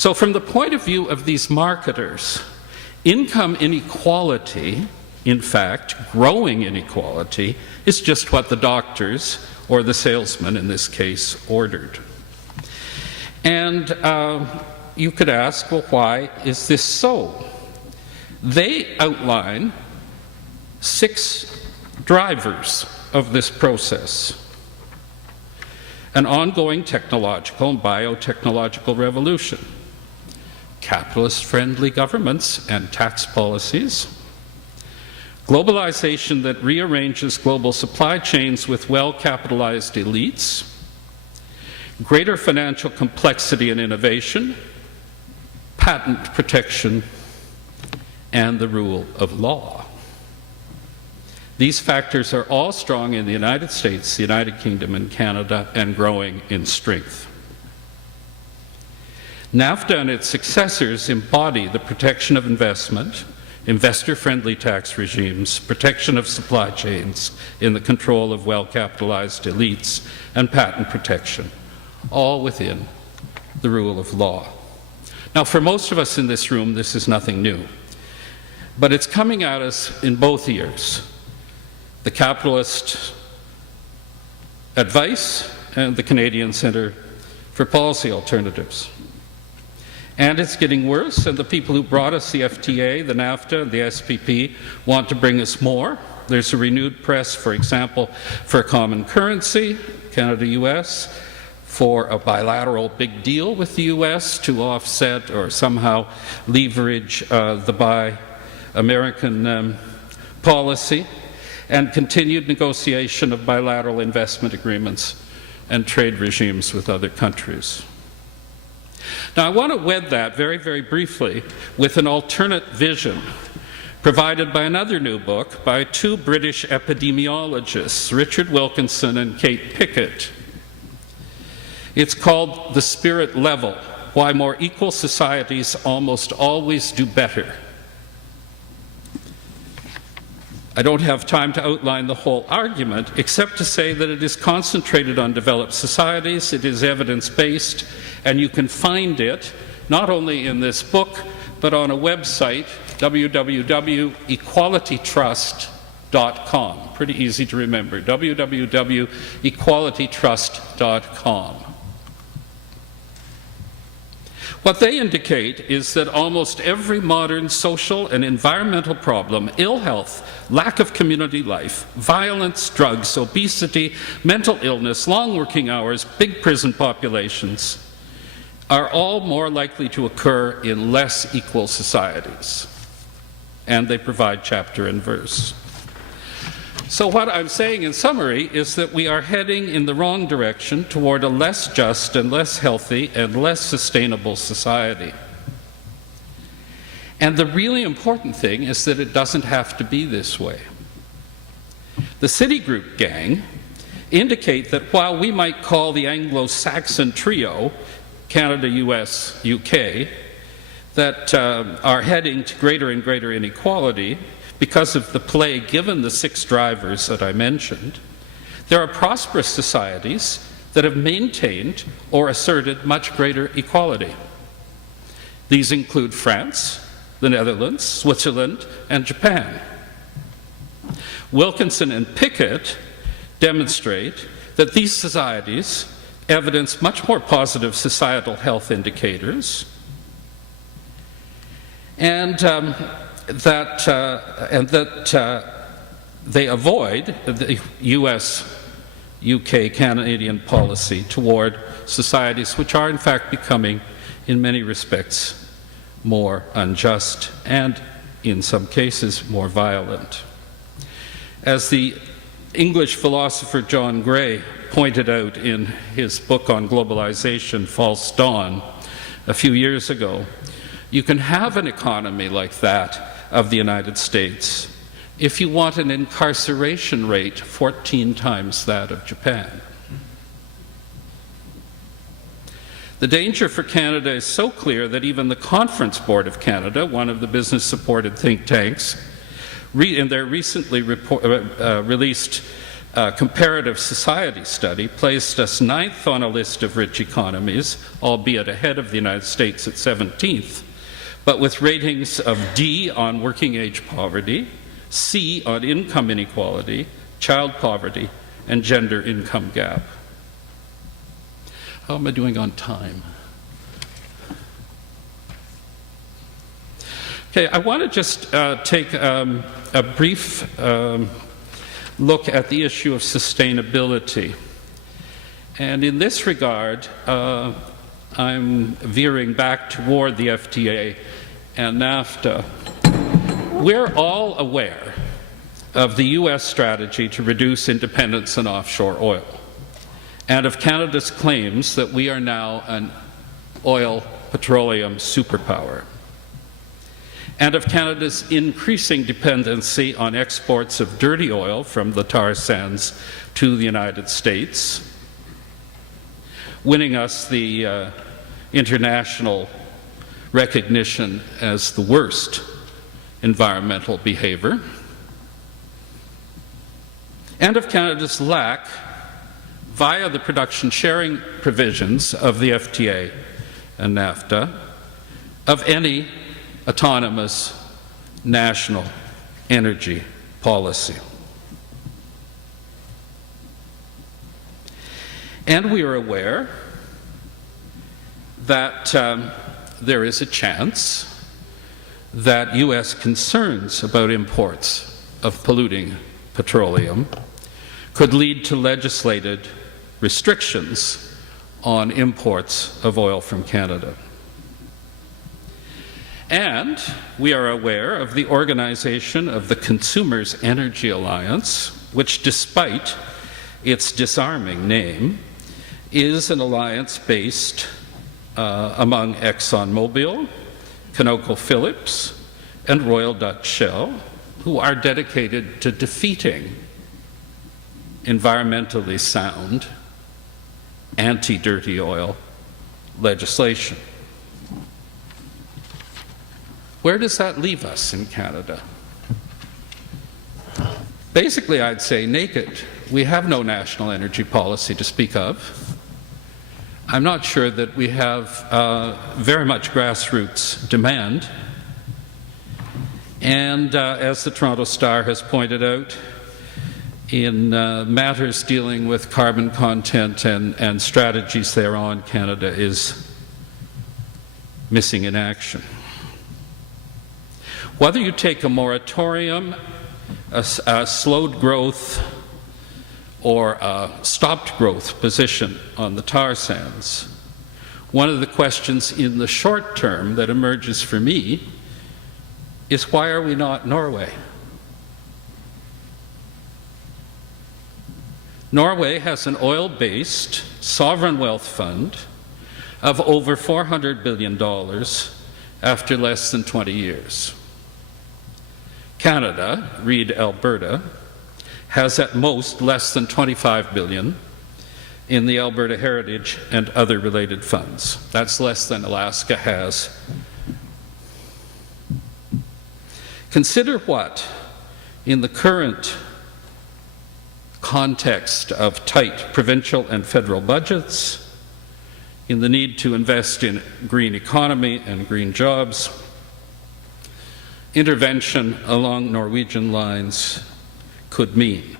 So from the point of view of these marketers, income inequality, in fact, growing inequality, is just what the doctors, or the salesman in this case, ordered. And you could ask, well, why is this so? They outline 6 drivers of this process: an ongoing technological and biotechnological revolution, capitalist-friendly governments and tax policies, globalization that rearranges global supply chains with well-capitalized elites, greater financial complexity and innovation, patent protection, and the rule of law. These factors are all strong in the United States, the United Kingdom, and Canada, and growing in strength. NAFTA and its successors embody the protection of investment, investor-friendly tax regimes, protection of supply chains in the control of well-capitalized elites, and patent protection, all within the rule of law. Now, for most of us in this room, this is nothing new, but it's coming at us in both ears: the capitalist advice and the Canadian Centre for Policy Alternatives. And it's getting worse, and the people who brought us the FTA, the NAFTA, and the SPP want to bring us more. There's a renewed press, for example, for a common currency, Canada-US, for a bilateral big deal with the US to offset or somehow leverage the Buy American policy, and continued negotiation of bilateral investment agreements and trade regimes with other countries. Now, I want to wed that very, very briefly with an alternate vision provided by another new book by 2 British epidemiologists, Richard Wilkinson and Kate Pickett. It's called The Spirit Level: Why More Equal Societies Almost Always Do Better. I don't have time to outline the whole argument, except to say that it is concentrated on developed societies, it is evidence-based, and you can find it not only in this book, but on a website, www.equalitytrust.com. Pretty easy to remember, www.equalitytrust.com. What they indicate is that almost every modern social and environmental problem, ill health, lack of community life, violence, drugs, obesity, mental illness, long working hours, big prison populations, are all more likely to occur in less equal societies. And they provide chapter and verse. So what I'm saying in summary is that we are heading in the wrong direction toward a less just and less healthy and less sustainable society. And the really important thing is that it doesn't have to be this way. The Citigroup gang indicate that while we might call the Anglo-Saxon trio, Canada, US, UK, that are heading to greater and greater inequality, because of the play given the 6 drivers that I mentioned, there are prosperous societies that have maintained or asserted much greater equality. These include France, the Netherlands, Switzerland, and Japan. Wilkinson and Pickett demonstrate that these societies evidence much more positive societal health indicators, and that they avoid the US, UK, Canadian policy toward societies which are in fact becoming, in many respects, more unjust and, in some cases, more violent. As the English philosopher John Gray pointed out in his book on globalization, False Dawn, a few years ago, you can have an economy like that of the United States if you want an incarceration rate 14 times that of Japan. The danger for Canada is so clear that even the Conference Board of Canada, one of the business-supported think tanks, in their recently released comparative society study placed us 9th on a list of rich economies, albeit ahead of the United States at 17th, but with ratings of D on working age poverty, C on income inequality, child poverty, and gender income gap. How am I doing on time? Okay, I want to just take a brief look at the issue of sustainability. And in this regard, I'm veering back toward the FTA and NAFTA. We're all aware of the US strategy to reduce independence on offshore oil, and of Canada's claims that we are now an oil petroleum superpower, and of Canada's increasing dependency on exports of dirty oil from the tar sands to the United States, winning us the international recognition as the worst environmental behavior, and of Canada's lack, via the production sharing provisions of the FTA and NAFTA, of any autonomous national energy policy. And we are aware that there is a chance that US concerns about imports of polluting petroleum could lead to legislated restrictions on imports of oil from Canada. And we are aware of the organization of the Consumers Energy Alliance, which, despite its disarming name, is an alliance based among ExxonMobil, ConocoPhillips, and Royal Dutch Shell, who are dedicated to defeating environmentally sound, anti-dirty oil legislation. Where does that leave us in Canada? Basically, I'd say naked. We have no national energy policy to speak of. I'm not sure that we have very much grassroots demand. And as the Toronto Star has pointed out, in matters dealing with carbon content and strategies thereon, Canada is missing in action. Whether you take a moratorium, a slowed growth, or a stopped growth position on the tar sands, one of the questions in the short term that emerges for me is, why are we not Norway? Norway has an oil-based sovereign wealth fund of over $400 billion after less than 20 years. Canada, read Alberta, has at most less than $25 billion in the Alberta Heritage and other related funds. That's less than Alaska has. Consider what, in the current context of tight provincial and federal budgets, in the need to invest in green economy and green jobs, intervention along Norwegian lines could mean.